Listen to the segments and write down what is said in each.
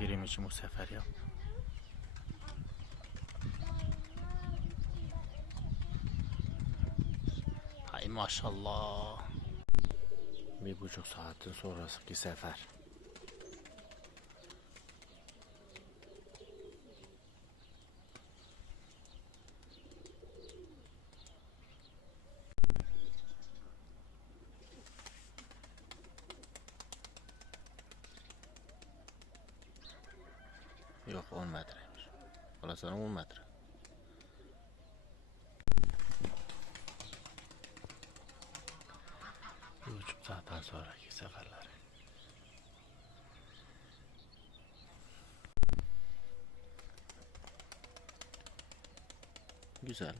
20 bu sefer yap. Hay maşallah. Bir buçuk saatin sonrasındaki sefer. Yok 10 metreymiş. Valla sana 10 metre. Bir buçuk saatten sonraki seferler. Güzel.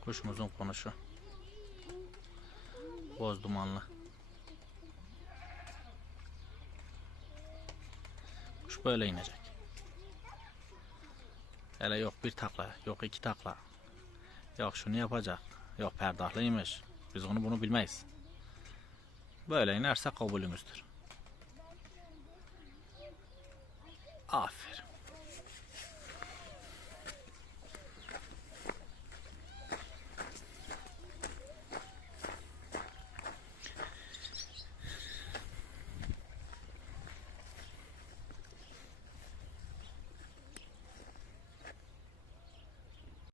Kuşumuzun konuşu. Boz dumanlı. Kuş böyle inecek. Hele yok bir takla, yok iki takla. Yok şunu yapacak. Yok perdahlıymış. Biz onu bunu bilmeyiz. Böyle inerse kabulümüzdür.